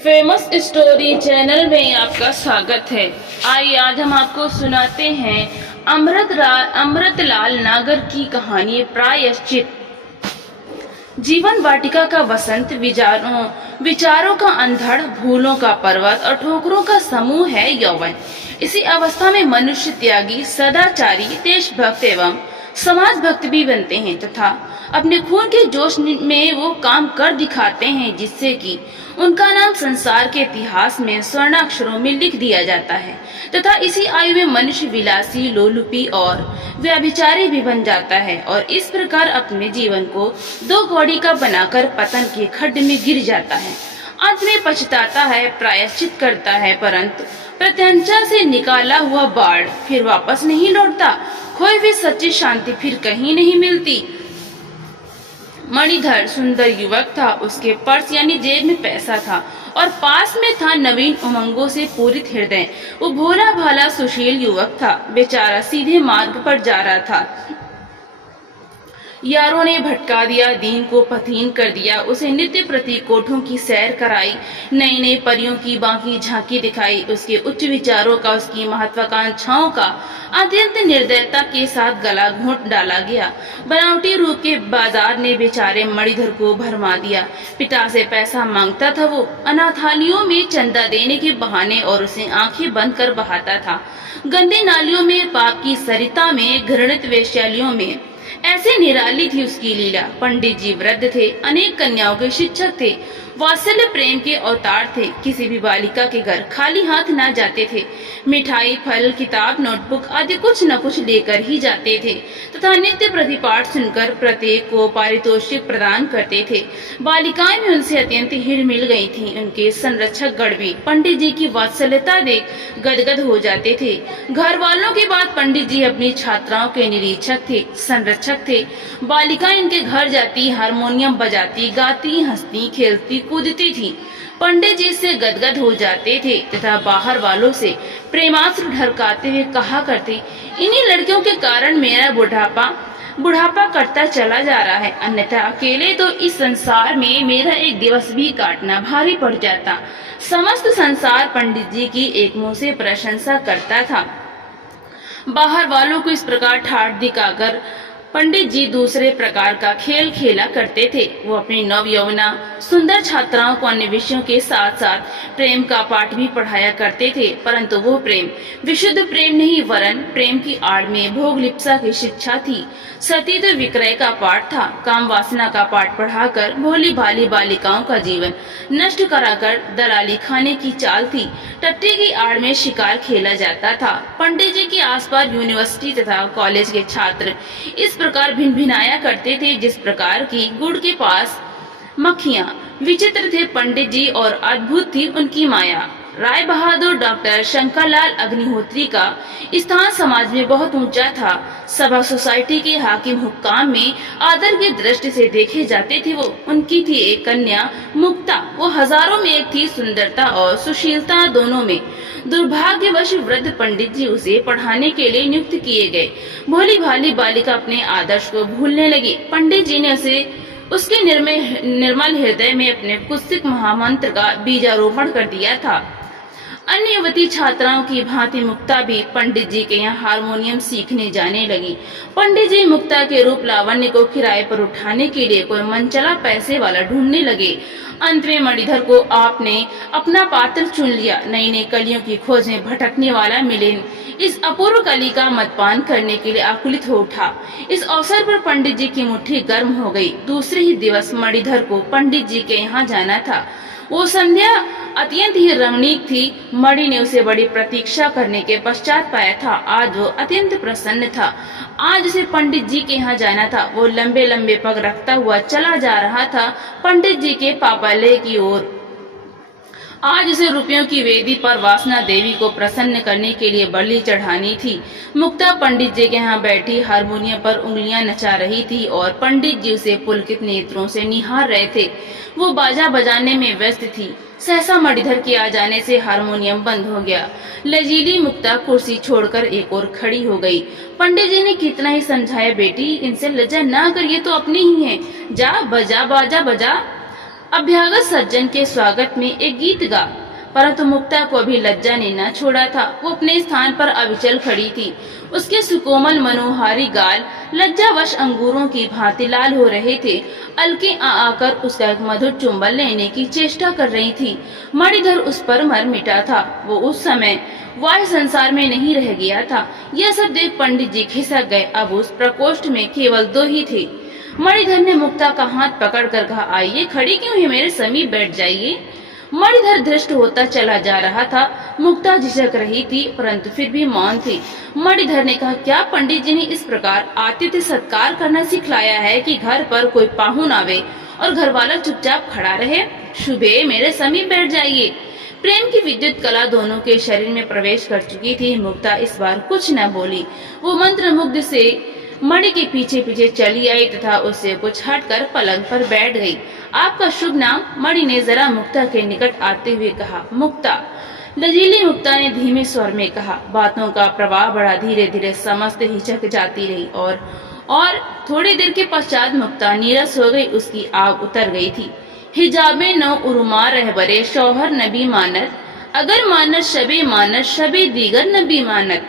Famous story channel में आपका स्वागत है। आइए आज हम आपको सुनाते हैं अमृतलाल नागर की कहानी प्रायश्चित। जीवन वाटिका का वसंत, विचारों का अंधड़, भूलों का पर्वत और ठोकरों का समूह है यौवन। इसी अवस्था में मनुष्य त्यागी, सदाचारी, देशभक्त एवं समाज भक्त भी बनते हैं तथा अपने खून के जोश में वो काम कर दिखाते हैं जिससे कि उनका नाम संसार के इतिहास में स्वर्णाक्षरों में लिख दिया जाता है तथा इसी आयु में मनुष्य विलासी, लोलुपी और व्यभिचारी भी बन जाता है और इस प्रकार अपने जीवन को दो कौड़ी का बनाकर पतन के खड्ड में गिर जाता है। अंत में पछताता है, प्रायश्चित करता है, परंतु प्रत्यंचा से निकाला हुआ बाढ़ फिर वापस नहीं लौटता। खोई हुई सच्ची शांति फिर कहीं नहीं मिलती। मणिधर सुंदर युवक था। उसके पर्स यानी जेब में पैसा था और पास में था नवीन उमंगों से पूरित हृदय। वो भोला भाला सुशील युवक था। बेचारा सीधे मार्ग पर जा रहा था। यारों ने भटका दिया, दीन को पथीन कर दिया। उसे नित्य प्रति कोठों की सैर कराई, नई नई परियों की बाकी झांकी दिखाई। उसके उच्च विचारों का, उसकी महत्वाकांक्षाओं का अत्यंत निर्दयता के साथ गला घोंट डाला गया। बनावटी रूप के बाजार ने बेचारे मणिधर को भरमा दिया। पिता से पैसा मांगता था वो, अनाथालयों में चंदा देने के बहाने, और उसे आंखें बंद कर बहाता था। गंदी नालियों में, पाप की सरिता में, घृणित वेश्यालयों में। ऐसे निराली थी उसकी लीला। पंडित जी वृद्ध थे, अनेक कन्याओं के शिक्षक थे, वात्सल्य प्रेम के अवतार थे। किसी भी बालिका के घर खाली हाथ न जाते थे। मिठाई, फल, किताब, नोटबुक आदि कुछ न कुछ लेकर ही जाते थे तथा नित्य प्रतिपाठ सुनकर प्रत्येक को पारितोषिक प्रदान करते थे। बालिकाएं भी उनसे अत्यंत हिड़-मिल गई थीं। उनके संरक्षक गण भी पंडित जी की वात्सल्यता देख गदगद हो जाते थे। घर वालों के बाद पंडित जी अपनी छात्राओं के निरीक्षक थे, संरक्षक थे। बालिकाएं इनके घर जाती, हारमोनियम बजाती, गाती, हंसती, खेलती, कूदती थी। पंडित जी से गदगद हो जाते थे तथा बाहर वालों से प्रेमास्त्र ढरकाते हुए कहा करते, इन्हीं लड़कियों के कारण मेरा बुढ़ापा कटता चला जा रहा है, अन्यथा अकेले तो इस संसार में मेरा एक दिवस भी काटना भारी पड़ जाता। समस्त संसार पंडित जी की एक मुंह से प्रशंसा करता था। बाहर वालों को इस प्रकार ठाठ दिखाकर पंडित जी दूसरे प्रकार का खेल खेला करते थे। वो अपनी नव यौवना सुंदर छात्राओं को अन्य विषयों के साथ साथ प्रेम का पाठ भी पढ़ाया करते थे, परंतु वो प्रेम विशुद्ध प्रेम नहीं, वरन प्रेम की आड़ में भोग लिप्सा की शिक्षा थी। सतीत्व विक्रय का पाठ था। काम वासना का पाठ पढ़ाकर भोली भाली बालिकाओं का जीवन नष्ट कराकर दलाली खाने की चाल थी। टट्टी की आड़ में शिकार खेला जाता था। पंडित जी के आसपास यूनिवर्सिटी तथा कॉलेज के छात्र इस प्रकार भिन भिनाया करते थे जिस प्रकार की गुड़ के पास मक्खियां। विचित्र थे पंडित जी और अद्भुत थी उनकी माया। राय बहादुर डॉक्टर शंकरलाल अग्निहोत्री का स्थान समाज में बहुत ऊंचा था। सभा सोसाइटी के हाकिम हुक्काम में आदर की दृष्टि से देखे जाते थे वो। उनकी थी एक कन्या मुक्ता। वो हजारों में एक थी, सुंदरता और सुशीलता दोनों में। दुर्भाग्यवश वृद्ध पंडित जी उसे पढ़ाने के लिए नियुक्त किए गए। भोली भाली बालिका अपने आदर्श को भूलने लगी। पंडित जी ने उसे उसके निर्मल हृदय में अपने कुत्सित महामंत्र का बीजारोपण कर दिया था। अन्य युवती छात्राओं की भांति मुक्ता भी पंडित जी के यहाँ हारमोनियम सीखने जाने लगी। पंडित जी मुक्ता के रूप लावण्य को किराए पर उठाने के लिए कोई मनचला पैसे वाला ढूंढने लगे। अंत में मणिधर को आपने अपना पात्र चुन लिया। नई नई कलियों की खोज में भटकने वाला मिलिंद इस अपूर्व कली का मदपान करने के लिए आकुलित हो उठा। इस अवसर पर पंडित जी की मुट्ठी गर्म हो गई। दूसरे ही दिवस मणिधर को पंडित जी के यहाँ जाना था। वो संध्या अत्यंत ही रमणीक थी। मणि ने उसे बड़ी प्रतीक्षा करने के पश्चात पाया था। आज वो अत्यंत प्रसन्न था। आज उसे पंडित जी के यहाँ जाना था। वो लंबे लंबे पग रखता हुआ चला जा रहा था पंडित जी के पापालय की ओर। आज उसे रुपयों की वेदी पर वासना देवी को प्रसन्न करने के लिए बलि चढ़ानी थी। मुक्ता पंडित जी के यहाँ बैठी हारमोनियम पर उंगलियां नचा रही थी और पंडित जी उसे पुलकित नेत्रों से निहार रहे थे। वो बाजा बजाने में व्यस्त थी। सहसा मणिधर के आ जाने से हारमोनियम बंद हो गया। लजीली मुक्ता कुर्सी छोड़कर एक ओर खड़ी हो गई। पंडित जी ने कितना ही समझाया, बेटी इनसे लज्जा ना कर, ये तो अपने ही हैं, जा बजा बाजा बजा। अभ्यागत सज्जन के स्वागत में एक गीत गा। परंतु मुक्ता को अभी लज्जा ने न छोड़ा था। वो अपने स्थान पर अविचल खड़ी थी। उसके सुकोमल मनोहारी गाल लज्जावश अंगूरों की भांति लाल हो रहे थे। अलके आकर उसका एक मधुर चुंबन लेने की चेष्टा कर रही थी। मणिधर उस पर मर मिटा था। वो उस समय वाह्य संसार में नहीं रह गया था। यह सब देख पंडित जी खिसक गए। अब उस प्रकोष्ठ में केवल दो ही थे। मणिधर ने मुक्ता का हाथ पकड़कर कहा, आइए, खड़ी क्यों है, मेरे समीप बैठ जाइए। मणिधर धृष्ट होता चला जा रहा था। मुक्ता झिझक रही थी, परंतु फिर भी मौन थी। मणिधर ने कहा, क्या पंडित जी ने इस प्रकार आतिथ्य सत्कार करना सिखलाया है कि घर पर कोई पाहुन आवे और घर वाला चुपचाप खड़ा रहे? शुभे, मेरे समीप बैठ जाइए। प्रेम की विद्युत कला दोनों के शरीर में प्रवेश कर चुकी थी। मुक्ता इस बार कुछ न बोली। वो मंत्र मुग्ध से मणि के पीछे पीछे चली आई तथा उससे कुछ हटकर पलंग पर बैठ गई। आपका शुभ नाम? मणि ने जरा मुक्ता के निकट आते हुए कहा। मुक्ता। लजीली मुक्ता ने धीमे स्वर में कहा। बातों का प्रवाह बड़ा धीरे धीरे समस्त हिचक जाती रही और थोड़ी देर के पश्चात मुक्ता नीरस हो गई। उसकी आग उतर गई थी। हिजाबे नौ उरुमा रहबरे शौहर नबी मानत, अगर मानत शबे मानत शबे दीगर नबी मानत।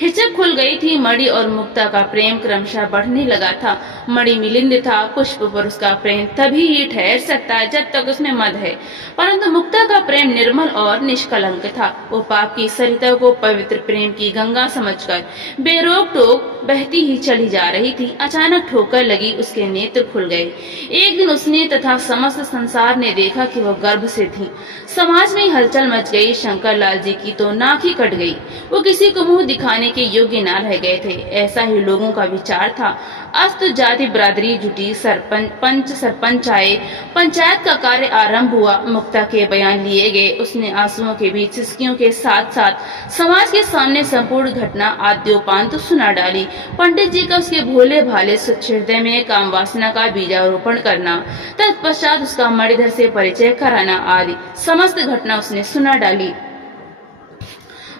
हिचक खुल गई थी। मणि और मुक्ता का प्रेम क्रमशः बढ़ने लगा था। मणि मिलिंद था। पुष्प पर उसका प्रेम तभी ही ठहर सकता है जब तक उसमें मद है, परंतु मुक्ता का प्रेम निर्मल और निष्कलंक था। वो पाप की सरिता को पवित्र प्रेम की गंगा समझकर बेरोक टोक बहती ही चली जा रही थी। अचानक ठोकर लगी। उसके नेत्र खुल गए। एक दिन उसने तथा समस्त संसार ने देखा कि वो गर्भ से थी। समाज में हलचल मच गई। शंकर लाल जी की तो नाक ही कट गई। वो किसी को मुंह दिखाने के योग्य न रह गए थे। ऐसा ही लोगों का विचार था। अस्त जाति बिरादरी जुटी। सरपंच आए। पंचायत का कार्य आरंभ हुआ। मुक्ता के बयान लिए गए। उसने आंसुओं के बीच सिसकियों के साथ साथ समाज के सामने संपूर्ण घटना आद्योपांत सुना डाली। पंडित जी का उसके भोले भाले स्वच्छ हृदय में काम वासना का बीजारोपण करना, तत्पश्चात उसका मणिधर से परिचय कराना आदि समस्त घटना उसने सुना डाली।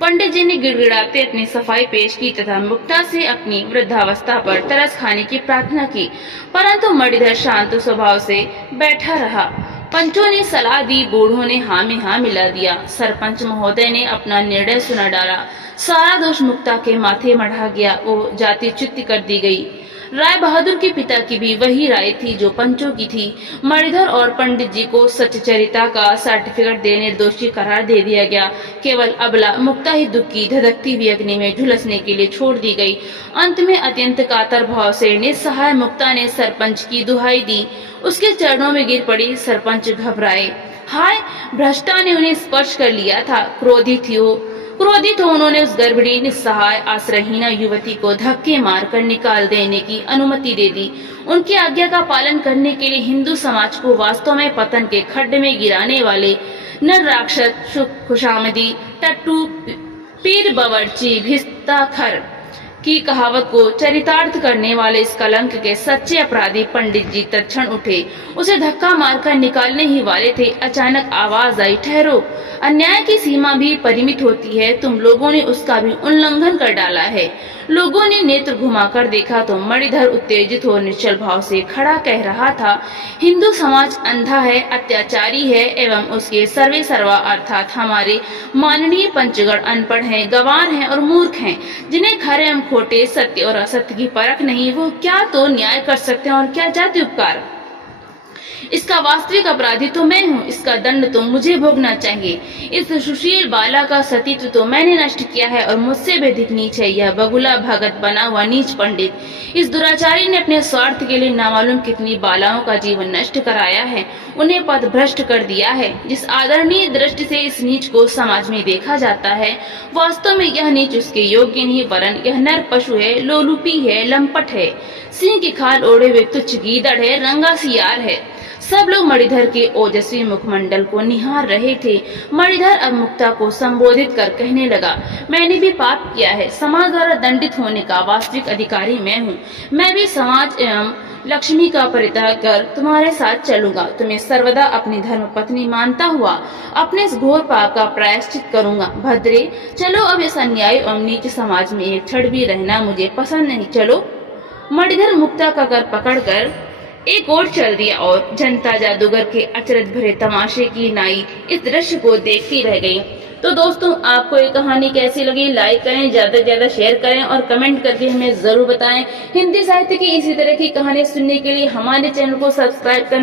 पंडित जी ने गिड़गिड़ाते अपनी सफाई पेश की तथा मुक्ता से अपनी वृद्धावस्था पर तरस खाने की प्रार्थना की, परंतु मणिधर शांत स्वभाव से बैठा रहा। पंचों ने सलाह दी। बूढ़ों ने हाँ में हाँ मिला दिया। सरपंच महोदय ने अपना निर्णय सुना डाला। सारा दोष मुक्ता के माथे मढ़ा गया। वो जाति च्युत कर दी गई। राय बहादुर के पिता की भी वही राय थी जो पंचों की थी। मणिधर और पंडित जी को सच्चरिता का सर्टिफिकेट दे निर्दोषी करार दे दिया गया। केवल अबला मुक्ता ही दुख की धधकती हुई अग्नि में झुलसने के लिए छोड़ दी गई। अंत में अत्यंत कातर भाव से निस्सहाय मुक्ता ने सरपंच की दुहाई दी। उसके चरणों में गिर पड़ी। सरपंच घबराए। हाय, भ्रष्टा ने उन्हें स्पर्श कर लिया था। क्रोधित हो उन्होंने उस गर्भिणी निस्सहाय आश्रयहीना युवती को धक्के मारकर निकाल देने की अनुमति दे दी। उनकी आज्ञा का पालन करने के लिए हिंदू समाज को वास्तव में पतन के खड्डे में गिराने वाले नर राक्षस खुशामदी टट्टू पीर बवर्ची भिस्ताखर की कहावत को चरितार्थ करने वाले इस कलंक के सच्चे अपराधी पंडित जी तत्क्षण उठे। उसे धक्का मारकर निकालने ही वाले थे। अचानक आवाज आई, ठहरो, अन्याय की सीमा भी परिमित होती है। तुम लोगों ने उसका भी उल्लंघन कर डाला है। लोगों ने नेत्र घुमाकर देखा तो मणिधर उत्तेजित हो निश्चल भाव से खड़ा कह रहा था, हिंदू समाज अंधा है, अत्याचारी है एवं उसके सर्वे सर्वा अर्थात हमारे माननीय पंचगण अनपढ़ हैं, गंवार हैं और मूर्ख हैं, जिन्हें खरे एवं खोटे, सत्य और असत्य की परख नहीं। वो क्या तो न्याय कर सकते हैं और क्या जाति उपकार। इसका वास्तविक अपराधी तो मैं हूँ। इसका दंड तो मुझे भोगना चाहिए। इस सुशील बाला का सतीत्व तो मैंने नष्ट किया है और मुझसे भी अधिक नीच है यह बगुला भगत बना हुआ नीच पंडित। इस दुराचारी ने अपने स्वार्थ के लिए नामालूम कितनी बालाओं का जीवन नष्ट कराया है, उन्हें पथ भ्रष्ट कर दिया है। जिस आदरणीय दृष्टि से इस नीच को समाज में देखा जाता है, वास्तव में यह नीच उसके योग्य नहीं, वरन यह नर पशु है, लोलुपी है, लंपट है, सिंह की खाल ओढ़े हुए तुच्छ गीदड़ है, रंगा सियार है। सब लोग मणिधर के ओजस्वी मुखमंडल को निहार रहे थे। मणिधर अब मुक्ता को संबोधित कर कहने लगा, मैंने भी पाप किया है। समाज द्वारा दंडित होने का वास्तविक अधिकारी मैं हूँ। मैं भी समाज एवं लक्ष्मी का परित्याग कर तुम्हारे साथ चलूंगा। तुम्हें सर्वदा अपनी धर्म पत्नी मानता हुआ अपने इस घोर पाप का प्रायश्चित करूंगा। भद्रे, चलो, अब इस अन्याय एवं नीच समाज में एक क्षण भी रहना मुझे पसंद नहीं। चलो। मणिधर मुक्ता का कर पकड़कर एक और चल दिया और जनता जादूगर के अचरज भरे तमाशे की नाई इस दृश्य को देखती रह गई। तो दोस्तों, आपको ये कहानी कैसी लगी? लाइक करें, ज्यादा से ज्यादा शेयर करें और कमेंट करके हमें जरूर बताएं। हिंदी साहित्य की इसी तरह की कहानी सुनने के लिए हमारे चैनल को सब्सक्राइब करें।